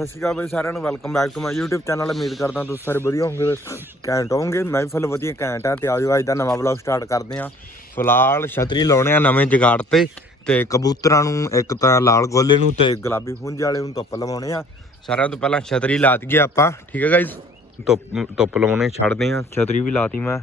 ਸਤਿ ਸ਼੍ਰੀ ਅਕਾਲ ਬਈ ਸਾਰਿਆਂ ਨੂੰ welcome back to my YouTube channel ਉਮੀਦ ਕਰਦਾ ਤੁਸੀਂ ਸਾਰੇ ਵਧੀਆ ਹੋਵੋਗੇ, ਘੈਂਟ ਹੋਵੋਗੇ। ਮੈਂ ਵੀ ਫੁੱਲ ਵਧੀਆ ਘੈਂਟ ਆ ਤੇ ਆਜੋ, ਅੱਜ ਦਾ ਨਵਾਂ ਵਲੌਗ ਸਟਾਰਟ ਕਰਦੇ ਆ ਫਿਲਹਾਲ ਛਤਰੀ ਲਾਉਣੇ ਆ ਨਵੇਂ ਜਗਾੜ ਤੇ ਤੇ ਕਬੂਤਰਾਂ ਨੂੰ, ਇੱਕ ਤਾਂ ਲਾਲ ਗੋਲੇ ਨੂੰ ਤੇ ਗੁਲਾਬੀ ਫੁੰਝ ਵਾਲੇ ਨੂੰ ਧੁੱਪ ਲਵਾਉਣੇ ਆ। ਸਾਰਿਆਂ ਤੋਂ ਪਹਿਲਾਂ ਛਤਰੀ ਲਾ ਦਈਏ ਆਪਾਂ, ਠੀਕ ਹੈ ਗਾਇਸ ਧੁੱਪ ਧੁੱਪ ਲਵਾਉਣੇ, ਛੱਡਦੇ ਆ ਛਤਰੀ ਵੀ ਲਾਤੀ ਮੈਂ।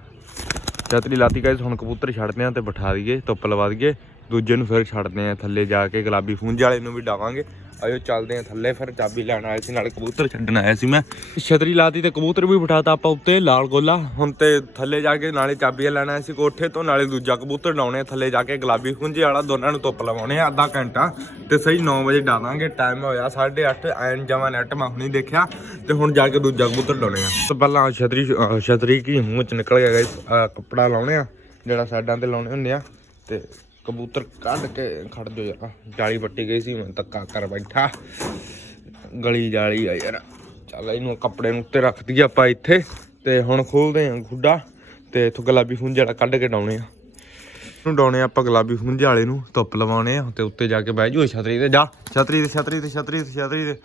ਛਤਰੀ ਲਾਤੀ ਗਾਇਸ ਹੁਣ ਕਬੂਤਰ ਛੱਡਦੇ ਆ ਤੇ ਬਿਠਾ ਦਈਏ, ਧੁੱਪ ਲਵਾ ਦਈਏ। ਦੂਜੇ ਨੂੰ ਫਿਰ ਛੱਡਦੇ ਆ ਥੱਲੇ ਜਾ ਕੇ ਗੁਲਾਬੀ ਫੂੰਜ ਵਾਲੇ ਨੂੰ ਵੀ ਡਾਵਾਂਗੇ। ਆਇਓ ਚੱਲਦੇ ਆ ਥੱਲੇ ਫਿਰ ਚਾਬੀ ਲੈਣ ਆਏ ਸੀ, ਨਾਲੇ ਕਬੂਤਰ ਛੱਡਣ ਆਇਆ ਸੀ ਮੈਂ। ਛਤਰੀ ਲਾਤੀ ਤੇ ਕਬੂਤਰ ਵੀ ਬਿਠਾਤਾ ਆਪਾਂ ਉੱਤੇ, ਲਾਲ ਗੋਲਾ। ਹੁਣ ਤੇ ਥੱਲੇ ਜਾ ਕੇ ਨਾਲੇ ਚਾਬੀਆਂ ਲੈਣ ਆਏ ਸੀ ਕੋਠੇ ਤੋਂ, ਨਾਲੇ ਦੂਜਾ ਕਬੂਤਰ ਡਾਉਣੇ ਆ ਥੱਲੇ ਜਾ ਕੇ ਗੁਲਾਬੀ ਫੂੰਜੇ ਵਾਲਾ, ਦੋਨਾਂ ਨੂੰ ਧੁੱਪ ਲਵਾਉਣੇ ਆ, ਅੱਧਾ ਘੰਟਾ। ਤੇ ਸਹੀ 9 ਵਜੇ ਡਾਵਾਂਗੇ ਟਾਈਮ ਹੋਇਆ 8:30 ਐਨ ਜਮਾ ਨੈਟ ਮੈਂ ਹੁਣੀ ਦੇਖਿਆ। ਤੇ ਹੁਣ ਜਾ ਕੇ ਦੂਜਾ ਕਬੂਤਰ ਡਾਉਣੇ ਆ। ਤੋਂ ਪਹਿਲਾਂ ਛਤਰੀ ਛਤਰੀ ਕੀ ਮੂੰਹ ਚ ਨਿਕਲ ਗਿਆ, ਗਾਇਸ ਕੱਪੜਾ ਲਾਉਣੇ ਆ, ਜਿਹੜਾ ਸਾਈਡਾਂ ਤੇ ਲਾਉਣੇ ਹੁੰਦੇ ਆ। ਤੇ ਕਬੂਤਰ ਕੱਢ ਕੇ ਖੜ ਜੋ ਯਾਰ। ਜਾਲੀ ਪੱਟੀ ਗਈ ਸੀ, ਮੈਂ ਧੱਕਾ ਕਰ ਬੈਠਾ। ਗਲੀ ਜਾਲੀ ਆ ਯਾਰ। ਚੱਲ ਇਹਨੂੰ ਕੱਪੜੇ ਨੂੰ ਉੱਤੇ ਰੱਖ ਦਈਏ ਆਪਾਂ ਇੱਥੇ। ਤੇ ਹੁਣ ਖੋਲਦੇ ਆਂ ਗੁੱਡਾ ਤੇ ਇਥੋਂ ਗੁਲਾਬੀ ਫੁੰਝ ਵਾਲਾ ਕੱਢ ਕੇ ਡਾਉਣੇ ਆ। ਨੂੰ ਡਾਉਣੇ ਆ ਆਪਾਂ ਗੁਲਾਬੀ ਫੁੰਝ ਵਾਲੇ ਨੂੰ। ਧੁੱਪ ਲਵਾਉਣੇ ਆ। ਤੇ ਉੱਤੇ ਜਾ ਕੇ ਬਹਿ ਜਾਓ ਛਤਰੀ ਤੇ। ਜਾ। ਛਤਰੀ ਤੇ ਛਤਰੀ ਤੇ ਛਤਰੀ ਤੇ ਛਤਰੀ ਤੇ।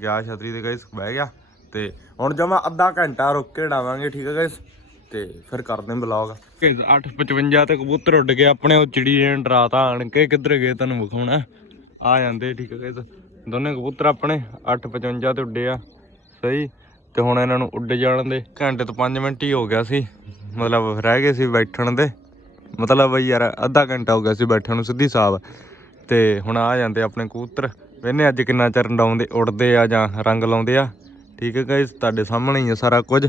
ਗਿਆ ਛਤਰੀ ਤੇ ਗਾਇਸ, ਬਹਿ ਗਿਆ। ਤੇ ਹੁਣ ਜਮਾ ਅੱਧਾ ਘੰਟਾ ਰੁੱਕ ਕੇ ਡਾਵਾਂਗੇ, ਠੀਕ ਹੈ ਗਾਇਸ? ਤੇ ਫਿਰ ਕਰਦੇ ਆਂ ਬਲੌਗ 855 ਤੇ ਕਬੂਤਰ ਉੱਡ ਗਏ ਆਪਣੇ, ਉਹ ਚਿੜੀ ਨੇ ਡਰਾਤਾ ਆਣ ਕੇ, ਕਿੱਧਰ ਗਏ ਤੁਹਾਨੂੰ ਵਿਖਾਉਣਾ? ਆ ਜਾਂਦੇ, ਠੀਕ ਹੈ ਗਾਇਸ। ਦੋਨੇ ਕਬੂਤਰ ਆਪਣੇ 855 ਤੇ ਉੱਡੇ ਆ। ਸਹੀ। ਤੇ ਹੁਣ ਇਹਨਾਂ ਨੂੰ ਉੱਡ ਜਾਣ ਦੇ। ਘੰਟੇ ਤੋਂ 5 ਮਿੰਟ ਹੀ ਹੋ ਗਿਆ ਸੀ। ਮਤਲਬ ਰਹਿ ਗਏ ਸੀ ਬੈਠਣ ਦੇ। ਮਤਲਬ ਯਾਰ, ਅੱਧਾ ਘੰਟਾ ਹੋ ਗਿਆ ਸੀ ਬੈਠਣ ਨੂੰ ਸਿੱਧੀ ਸਾਬ। ਤੇ ਹੁਣ ਆ ਜਾਂਦੇ ਆਪਣੇ ਕਬੂਤਰ। ਵੇਨੇ ਅੱਜ ਕਿੰਨਾ ਚਿਰ ਡਾਉਂਦੇ, ਉੱਡਦੇ ਆ ਜਾਂ ਰੰਗ ਲਾਉਂਦੇ ਆ। ਠੀਕ ਹੈ ਗਾਇਸ, ਤੁਹਾਡੇ ਸਾਹਮਣੇ ਹੀ ਆ ਸਾਰਾ ਕੁਝ।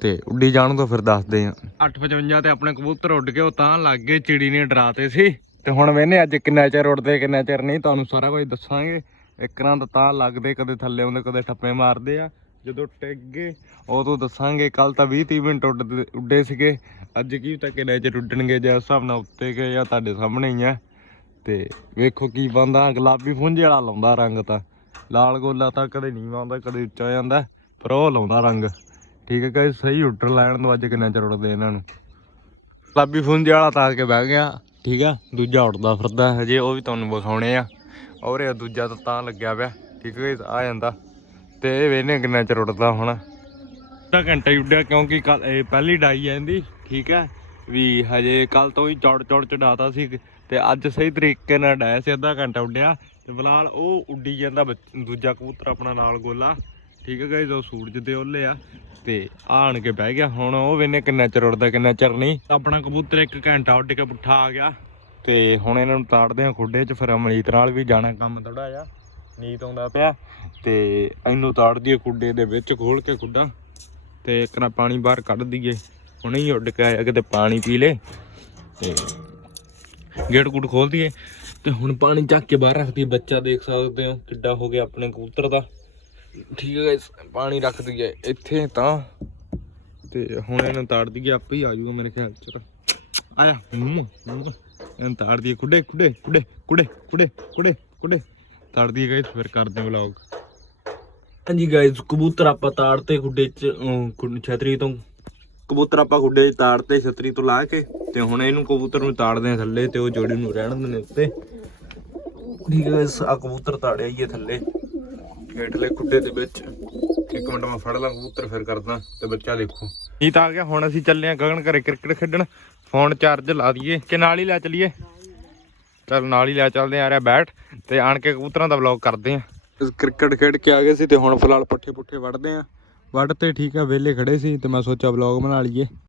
ਤੇ ਉੱਡੀ ਜਾਣ ਤੋਂ ਫਿਰ ਦੱਸਦੇ ਆ। 855 ਤੇ ਆਪਣੇ ਕਬੂਤਰ ਉੱਡ ਕੇ ਉਹ ਤਾਂ ਲੱਗ ਗਏ ਚਿੜੀ ਨੇ ਡਰਾਤੇ ਸੀ। ਤੇ ਹੁਣ ਵੇਨੇ ਅੱਜ ਕਿੰਨਾ ਚਿਰ ਉੱਡਦੇ, ਕਿੰਨਾ ਚਿਰ ਨਹੀਂ, ਤੁਹਾਨੂੰ ਸਾਰਾ ਕੁਝ ਦੱਸਾਂਗੇ। ਇੱਕ ਰਾਂ ਤਾਂ ਲੱਗਦੇ, ਕਦੇ ਥੱਲੇ ਆਉਂਦੇ, ਕਦੇ ਠੱਪੇ ਮਾਰਦੇ ਆ। ਜਦੋਂ ਟਿਕ ਗਏ ਉਦੋਂ ਦੱਸਾਂਗੇ ਕੱਲ ਤਾਂ 20 30 ਮਿੰਟ ਉੱਡਦੇ ਉੱਡੇ ਸੀਗੇ। ਅੱਜ ਕੀ ਤਾਂ ਕਿੰਨੇ ਚਿਰ ਉੱਡਣਗੇ, ਜੇ ਉਸ ਹਿਸਾਬ ਨਾਲ ਉੱਤੇ ਗਏ ਆ ਤੁਹਾਡੇ ਸਾਹਮਣੇ ਹੀ ਆ। ਤੇ ਵੇਖੋ ਕੀ ਬੰਦਾ ਗੁਲਾਬੀ ਫੁੰਝੇ ਵਾਲਾ ਲਾਉਂਦਾ ਰੰਗ ਤਾਂ। ਲਾਲ ਗੋਲਾ ਤਾਂ ਕਦੇ ਨਹੀਂ ਆਉਂਦਾ, ਕਦੇ ਉੱਚਾ ਜਾਂਦਾ, ਪਰ ਉਹ ਲਾਉਂਦਾ ਰੰਗ। ਠੀਕ ਹੈ ਗਾਇਸ ਸਹੀ ਉੱਡਰ ਲੈਣ ਤੋਂ ਅੱਜ ਕਿੰਨਾ ਚਿਰ ਉੱਡਦੇ ਇਹਨਾਂ ਨੂੰ? ਗੁਲਾਬੀ ਫੁੰਝੇ ਵਾਲਾ ਤਾਂ ਕੇ ਬਹਿ ਗਿਆ ਠੀਕ ਆ ਦੂਜਾ ਉੱਡਦਾ ਫਿਰਦਾ ਹਜੇ ਉਹ ਵੀ ਤੁਹਾਨੂੰ ਵਿਖਾਉਣੇ ਆ। ਔਰ ਇਹ ਦੂਜਾ ਤਾਂ ਤਾਂ ਲੱਗਿਆ ਪਿਆ ਠੀਕ ਹੈ guys, ਆ ਜਾਂਦਾ। ਤੇ ਇਹ ਵੇਨੇ ਕਿੰਨਾ ਚਿਰ ਉੱਡਦਾ ਹੁਣ? ਅੱਧਾ ਘੰਟਾ ਹੀ ਉੱਡਿਆ ਕਿਉਂਕਿ ਕੱਲ ਇਹ ਪਹਿਲੀ ਡਾਈ ਆ ਇਹਦੀ ਠੀਕ ਹੈ? ਵੀ ਹਜੇ ਕੱਲ ਤੋਂ ਹੀ ਚੌੜ ਚੌੜ ਚੜਾਤਾ ਸੀ ਤੇ ਅੱਜ ਸਹੀ ਤਰੀਕੇ ਨਾਲ ਡਾਇਆ ਸੀ ਅੱਧਾ ਘੰਟਾ ਉੱਡਿਆ। ਤੇ ਫਿਲਹਾਲ ਉਹ ਉੱਡੀ ਜਾਂਦਾ ਬੱਚ- ਦੂਜਾ ਕਬੂਤਰ ਆਪਣਾ ਨਾਲ ਗੋਲਾ। ਠੀਕ ਹੈ ਗਾਇਜ਼ ਉਹ ਸੂਰਜ ਦੇ ਉਹਲੇ ਆ। ਤੇ ਆਣ ਕੇ ਬਹਿ ਗਿਆ। ਹੁਣ ਉਹ ਵੇਨੇ ਕਿੰਨਾ ਚਿਰ ਉੱਡਦਾ ਕਿੰਨਾ ਚਿਰ ਨਹੀਂ। ਆਪਣਾ ਕਬੂਤਰ ਇੱਕ ਘੰਟਾ ਉੱਡ ਕੇ ਪੁੱਠਾ ਆ ਗਿਆ। ਤੇ ਹੁਣ ਇਹਨਾਂ ਨੂੰ ਤਾੜਦੇ ਆ ਖੁੱਡੇ 'ਚ, ਫਿਰ ਅਮਲੀਤ ਨਾਲ ਵੀ ਜਾਣਾ ਕੰਮ ਥੋੜਾ ਜਿਹਾ। ਨੀਤ ਆਉਂਦਾ ਪਿਆ। ਤੇ ਇਹਨੂੰ ਤਾੜ ਦਈਏ ਖੁੱਡੇ ਦੇ ਵਿੱਚ, ਖੋਲ ਕੇ ਖੁੱਡਾ। ਤੇ ਇੱਕ ਨਾ ਪਾਣੀ ਬਾਹਰ ਕੱਢ ਦਈਏ। ਹੁਣੇ ਹੀ ਉੱਡ ਕੇ ਆਇਆ ਕਿਤੇ ਪਾਣੀ ਪੀ ਲੇ। ਤੇ ਗੇਟ ਗੁੱਟ ਖੋਲ ਦਈਏ। ਤੇ ਹੁਣ ਪਾਣੀ ਚੱਕ ਕੇ ਬਾਹਰ ਰੱਖਦੀ ਬੱਚਾ ਦੇਖ ਸਕਦੇ ਹੋ ਕਿੱਡਾ ਹੋ ਗਿਆ ਆਪਣੇ ਕਬੂਤਰ ਦਾ। ਠੀਕ ਹੈ guys, ਪਾਣੀ ਰੱਖ ਦਈਏ ਇੱਥੇ ਤਾਂ। ਤੇ ਹੁਣ ਇਹਨੂੰ ਤਾੜ ਦਈਏ ਆਪੇ ਹੀ ਆ ਜਾਊਗਾ ਮੇਰੇ ਖਿਆਲ ਚ ਤਾਂ। ਆਇਆ ਹੂੰ ਹੂੰ ਇਹਨੂੰ ਤਾੜ ਦਈਏ। ਕੁੜੇ ਕੁੜੇ ਕੁੜੇ ਕੁੜੇ ਕੁੜੇ ਕੁੜੇ ਕੁੜੇ ਤਾੜ ਦਈਏ ਗਾਇਸ ਫਿਰ ਕਰਦੇ ਵਲੌਗ ਹਾਂਜੀ ਗਾਇਸ ਕਬੂਤਰ ਆਪਾਂ ਤਾੜਤੇ ਖੁੱਡੇ ਚ ਛਤਰੀ ਤੋਂ। ਕਬੂਤਰ ਆਪਾਂ ਗੁੱਡੇ ਚ ਤਾੜ ਤੇ ਛਤਰੀ ਤੋਂ ਲਾ ਕੇ ਤੇ ਹੁਣ ਇਹਨੂੰ ਕਬੂਤਰ ਨੂੰ ਤਾੜਦੇ ਆ ਥੱਲੇ ਤੇ ਉਹ ਜੋੜੀ ਨੂੰ ਰਹਿਣ ਦਿੰਦੇ ਉੱਤੇ। ਠੀਕ ਹੈ ਗਾਇਸ ਆ ਕਬੂਤਰ ਤਾੜਿਆ ਹੀ ਹੈ ਥੱਲੇ। ਹੇਠਲੇ ਖੁੱਡੇ ਦੇ ਵਿੱਚ। ਇੱਕ ਮਿੰਟ ਮੈਂ ਫੜ ਲਾਂ ਕਬੂਤਰ ਫਿਰ ਕਰਦਾ। ਤੇ ਬੱਚਾ ਦੇਖੋ। ਇਹ ਤਾਂ ਆ ਗਿਆ ਹੁਣ ਅਸੀਂ ਚੱਲੇ ਆ ਗਗਨ ਘਰੇ ਕ੍ਰਿਕਟ ਖੇਡਣ। ਫੋਨ ਚਾਰਜ ਲਾ ਦਈਏ। ਕਿ ਨਾਲ ਹੀ ਲੈ ਚਲੀਏ? ਚੱਲ ਨਾਲ ਹੀ ਲੈ ਚੱਲਦੇ ਆ ਰਿਹਾ ਬੈਠ ਤੇ ਆਣ ਕੇ ਕਬੂਤਰਾਂ ਦਾ ਵਲੌਗ ਕਰਦੇ ਆ ਕ੍ਰਿਕਟ ਖੇਡ ਕੇ ਆ ਗਏ ਸੀ ਤੇ ਹੁਣ ਫਿਲਹਾਲ ਪੱਠੇ ਪੁੱਠੇ ਵੜਦੇ ਆ ਵੱਢ ਤੇ ਠੀਕ ਆ ਵਿਹਲੇ ਖੜੇ ਸੀ ਤੇ ਮੈਂ ਸੋਚਿਆ ਵਲੌਗ ਬਣਾ ਲਈਏ।